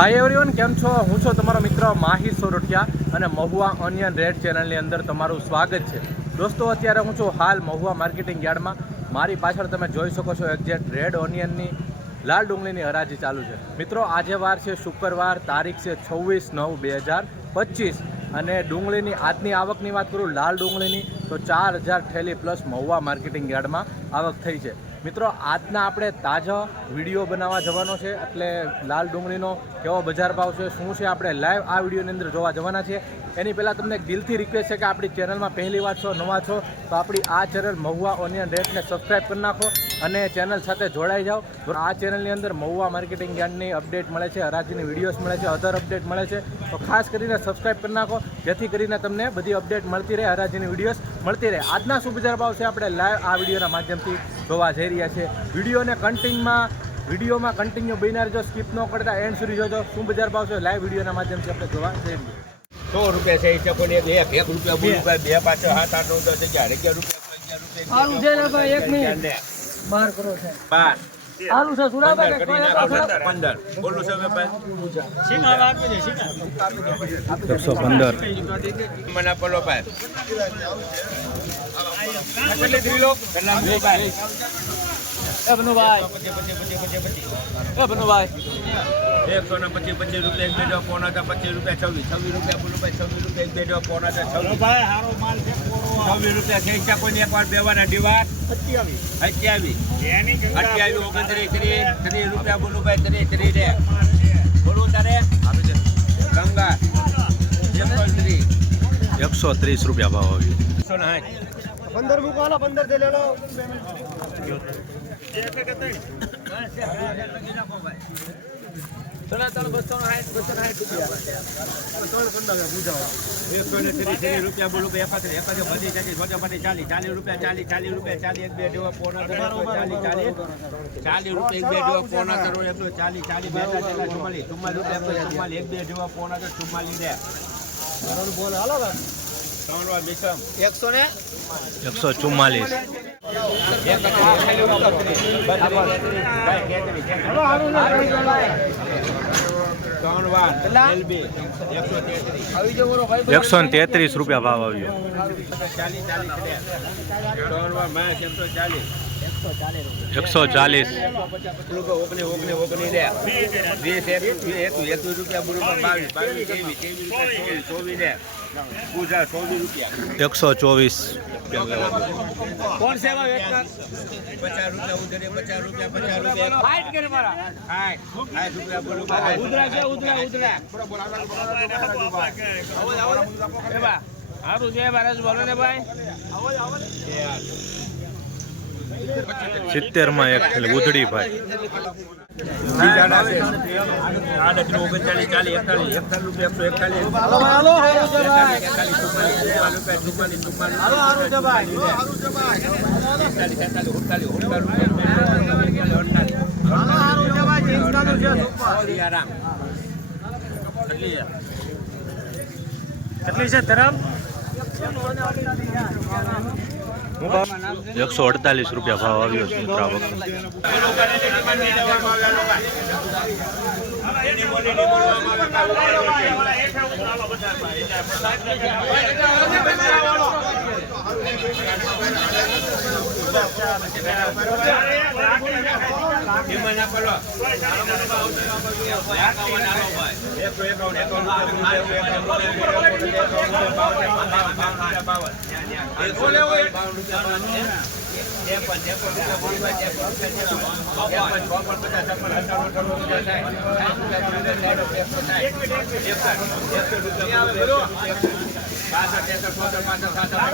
Hi everyone કેમ છો? હું છું તમારો મિત્ર માહિર સોરઠિયા અને મહુવા ઓનિયન રેડ ચેનલની અંદર તમારું સ્વાગત છે. દોસ્તો, અત્યારે હું છું હાલ મહુવા માર્કેટિંગ યાર્ડમાં. મારી પાછળ તમે જોઈ શકો છો એક્ઝેક્ટ રેડ ઓનિયનની લાલ ડુંગળીની હરાજી ચાલુ છે. મિત્રો, આજે વાર છે શુક્રવાર, તારીખ છે છવ્વીસ નવ બે હજાર પચીસ. અને ડુંગળીની, આજની આવકની વાત કરું, લાલ ડુંગળીની, તો ચાર હજાર થેલી પ્લસ મહુવા માર્કેટિંગ યાર્ડમાં આવક થઈ છે. મિત્રો, આજના આપણે તાજા વીડિયો બનાવવા જવાનો છે. એટલે લાલ ડુંગળીનો કેવો બજાર ભાવ છે, શું છે, આપણે લાઈવ આ વિડીયોની અંદર જોવા જવાના છીએ. એની પહેલાં તમને એક દિલથી રિક્વેસ્ટ છે કે આપણી ચેનલમાં પહેલી વાર છો, નવા છો, તો આપણી આ ચેનલ મહુવા ઓનિયન રેટને સબસ્ક્રાઈબ કરી નાખો અને ચેનલ સાથે જોડાઈ જાઓ. આ ચેનલની અંદર મહુવા માર્કેટિંગ યાર્ડની અપડેટ મળે છે, હરાજીની વિડીયોઝ મળે છે અધર અપડેટ મળે છે. તો ખાસ કરીને સબસ્ક્રાઈબ કરી નાખો, જેથી કરીને તમને બધી અપડેટ મળતી રહે, હરાજીની વિડીયોઝ મળતી રહે. આજના શું બજાર ભાવ છે આપણે લાઈવ આ વિડીયોના માધ્યમથી જોવા જઈ રહ્યા છીએ. વિડીયોને કન્ટિન્યુમાં વિડીયોમાં કન્ટિન્યુ બન્યા જો સ્કીપ ન કરતા એન્ડ સુધી જોજો. શું બજાર ભાવ છે લાઈવ વિડીયોના માધ્યમથી આપણે જોવા જઈ રહ્યા સો રૂપિયા છે એ ચકોની એક એક રૂપિયા બે. રૂપિયા બે પાછળ સાત આઠ નવ દસ અગિયાર અગિયાર રૂપિયા એક મિનિટ. બાર કરો છે. બાર. આલુ છે સુરાભાઈ પંદર બોલું છે ભાઈ. એકસો પંદર. મને આપેલો ભાઈ. એ બનુભાઈ, એ બનુભાઈ. એકસો ને પચીસ પચીસ રૂપિયા એક બે ડો પોણા હતા પચીસ રૂપિયા છવ્વીસ છવ્વીસ રૂપિયા બોલું ભાઈ છવ્વીસ રૂપિયા એક બે ડો પોણા હતા છવ્વીસ રૂપિયા છે ઈચ્છા કોઈને એક વાર બેવાના દીવાર અઠ્યાવીસ અઠ્યાવીસ ઓગણત્રીસ ત્રીસ ત્રીસ રૂપિયા બોલું ભાઈ ત્રીસ ત્રીસ રે બોલું તારે ગંગા એકસો ત્રીસ એકસો ત્રીસ રૂપિયા ભાવ આવ્યો. એકસો ને સાઠ પંદર મૂકો પંદર દે લેલો. એકસો ને ત્રીસ ત્રીસ રૂપિયા બોલું ભાઈ એકાત્રીસ એકાત્રીસ બધી ચાલીસ રૂપિયા ચાલીસ ચાલીસ રૂપિયા ચાલી એક બે જેવા પોણા ચાલી ચાલી ચાલીસ રૂપિયા એક બે જેવા પોણા કરો એટલું ચાલીસ ચાલી બે ચુમ્માલીસ ચુમ્માલીસ રૂપિયા ચુમ્માલીસ એક બે જેવા પોણા ચુમ્માલીસ રે ત્રણ વાર મિસમ એકસો ને એકસો ચુમ્માલીસ. એકસો ને તેત્રીસ રૂપિયા ભાવ આવ્યો. એકસો ચાલીસ. રૂપિયા એકસો ચોવીસ. કોણ છે ભાઈ પચાસ રૂપિયા ઉધરે પચાસ રૂપિયા પચાસ રૂપિયા ફાઇટ કરે મારા. સાઠ સાઠ રૂપિયા બરોબર ઉધરા છે ઉધરા ઉધરા સારું છે મારા બોલો ને ભાઈ? સિત્તેરમાં એક થેલી ઉધડી ભાઈ. કેટલી છે રૂપિયા એકસો સો ચુમ્માલીસ રૂપિયા ભાવ આવ્યો છે તેતાલીસ ઉડતાલીસ મિનિટ એક હાલો જીન્સ કાઢું છે સુપર સિયારામ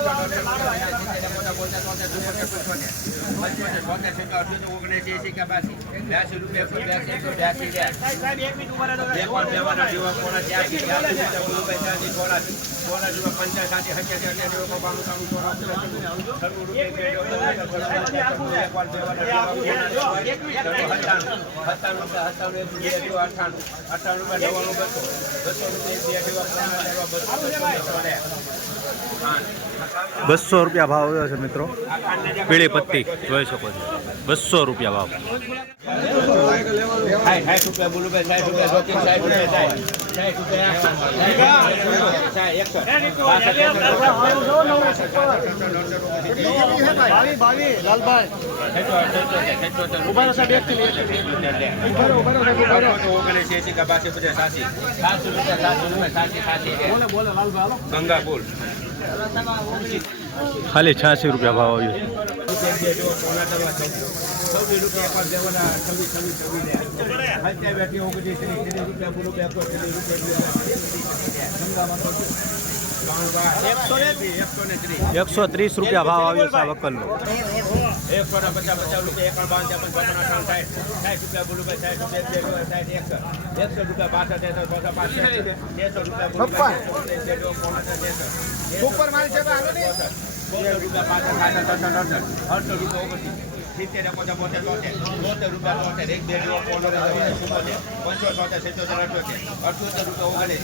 કેટલી છે ધરમ એકસો અડતાલીસ રૂપિયા આવ્યો છે મિત્રો આ વખતે અઠાણું રૂપિયા નવ્વાણું બસો બસો રૂપિયા બે જેવા બસો રૂપિયા ભાવ આવ્યો છે મિત્રો. પીળી પત્તી જોઈ શકો છો. બસો રૂપિયા ભાવ. ગંગા બોલ ખાલી છ્યાસી રૂપિયા ભાવ આવ્યો છે. એકસો ત્રીસ રૂપિયા ભાવ આવ્યો છે આ વકલનો. ઉપર માલ છે સિત્તેર એકોતેર બોતેર તોતેર તોતેર રૂપિયા તોતેર એક, બે ચુમ્મોતેર પંચો ચોતેર સિત્તોતેર અઠોતેર અઠોતેર રૂપિયા ઓગણીસ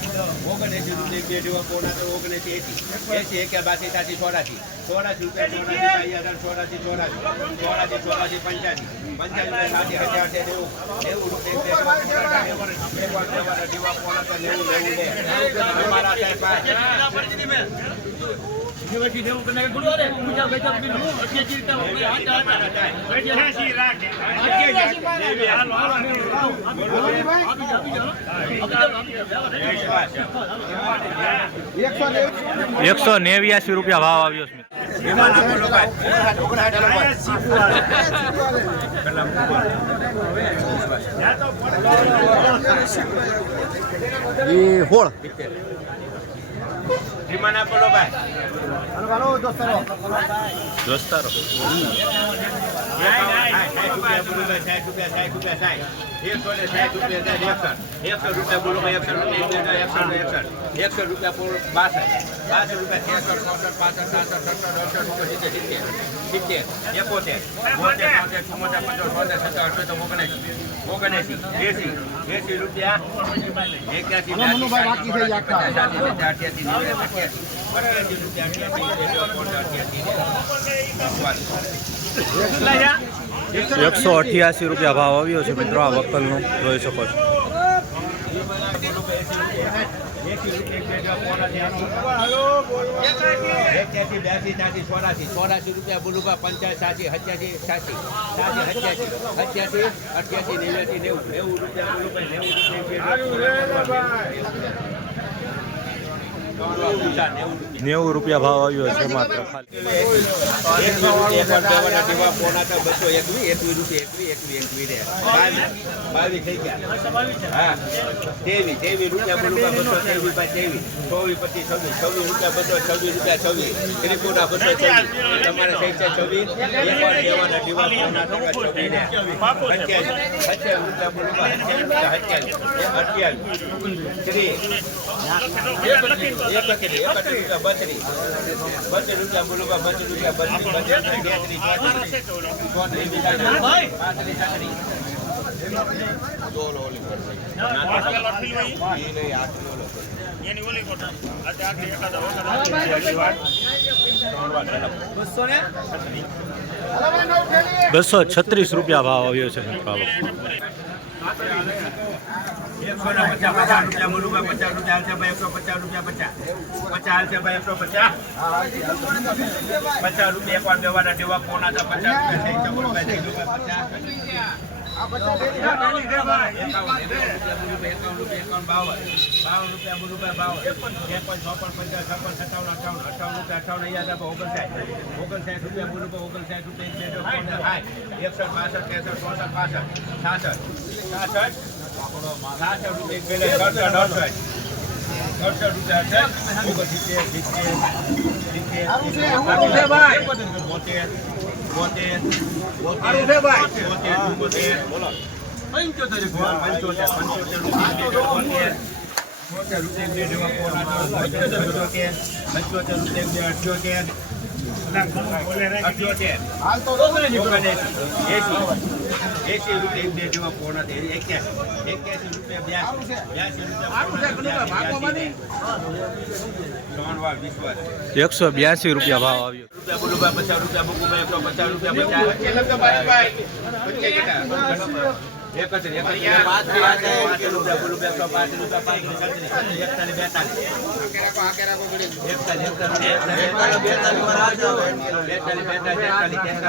ઓગણએસી રૂપિયા એક, બે દો પોણા ઓગણએસી એસી એસી એક બાસી, ત્યાસી, ચોરાસી ચોરાસી રૂપિયા, ચોરાસી હજાર ચોરાસી ચોરાસી ચોરાસી ચોરાસી પંચ્યાસી પંચ્યાસી સાસી હજાર નેવું નેવું રૂપિયા એક, બે નેવું નેવું અમારા સાહેબ એકસો નેવ્યાસી રૂપિયા ભાવ આવ્યો છે મિત્રો. વિમાના એકસો ભાઈ રૂપિયા એકસો રૂપિયા બાસઠ બાસઠ રૂપિયા ત્રેસઠ ચોસઠ પાસઠ સાસઠ સત્તર અડસઠ રૂપિયા સિત્તેર સિત્તેર સિત્તેર એકોતેર બોતેર તોતેર ચુમ્મોતેર પંચોતેર છોતેર સત્તર અઠોતેર ઓગણએંસી ઓગણએંસી એસી એસી રૂપિયા એક્યાસી અઠ્યાસી એકસો અઠ્યાસી રૂપિયા ભાવ આવ્યો છે મિત્રો આ વક્કલનો જોઈ શકો છો ચોરાસી રૂપિયા બોલુબા પંચાસી સાસી સત્યાસી સાસી સાસી હત્યાસી સત્યાસી અઠ્યાસી નેવ્યાસી નેવું નેવું રૂપિયા બોલુબા નેવું રૂપિયા de Janeiro. નેવું રૂપિયા ભાવ આવ્યો છે માત્ર ખાલી બાવીસ થઈ હા તેવી તેવી રૂપિયા અઠ્યાવીસ બોલુબા અઠ્યાવીસ રૂપિયા એકત્રીસ એકત્રીસ રૂપિયા પાંત્રીસ છત્રીસ બસો છત્રીસ રૂપિયા ભાવ આવ્યો છે. એકસો પચાસ પચાસ રૂપિયા બોલુબા પચાસ રૂપિયા હાલશે એકસો પચાસ રૂપિયા, પચાસ. પચાસ હાલશે ભાઈ એકસો પચાસ. પચાસ રૂપિયા એકવાર દેવાના દેવા પોના હતા, પચાસ રૂપિયા થઈ છે બોલુબા થઈ ગયું ભાઈ પચાસ બોલો પંચોતેર પંચોતેર પંચોતેર રૂપિયા પંચોતેર રૂપિયા અઠ્યોતેર ઓગણએંસી એસી એસી રૂપિયા બે જેવા પોણા છે એક્યાસી. એક્યાસી રૂપિયા બ્યાસી. બ્યાસી રૂપિયા એકસો બ્યાસી રૂપિયા ભાવ આવ્યો. રૂપિયા બોલુભાઈ પચાસ રૂપિયા બકુભાઈ એકસો પચાસ રૂપિયા પચાસ. એક જ એક પાંચ રૂપિયા બોલુભાઈ એકસો પાંચ રૂપિયા પાંચ એકતાલીસ એકતાલીસ બેતાલીસ એકતાલીસ બેતાલીસ બેતાલીસ બેતાલીસ તેતાલીસ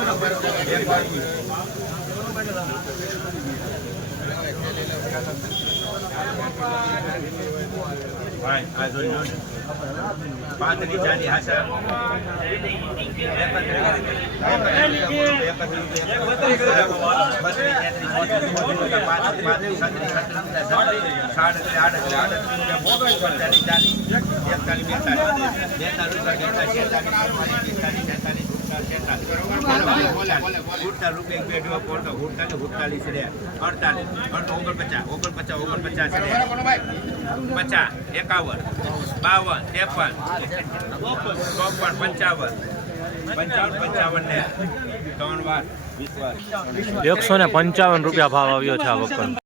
એકાવન બાવન ત્રેપન ચોપન પંચાવન છપ્પન સત્તાવન સત્તાવન રૂપિયા પોણા સત્તાવન સત્તાવન ભાઈ આ જોઈ લો પાંત્રીસ ચાલીસ હાસા પચાસ એકાવન બાવન ત્રેપન ચોપન પંચાવન પંચાવન પંચાવન ને ત્રણ વાર એકસો ને પંચાવન રૂપિયા ભાવ આવ્યો છે આ વખત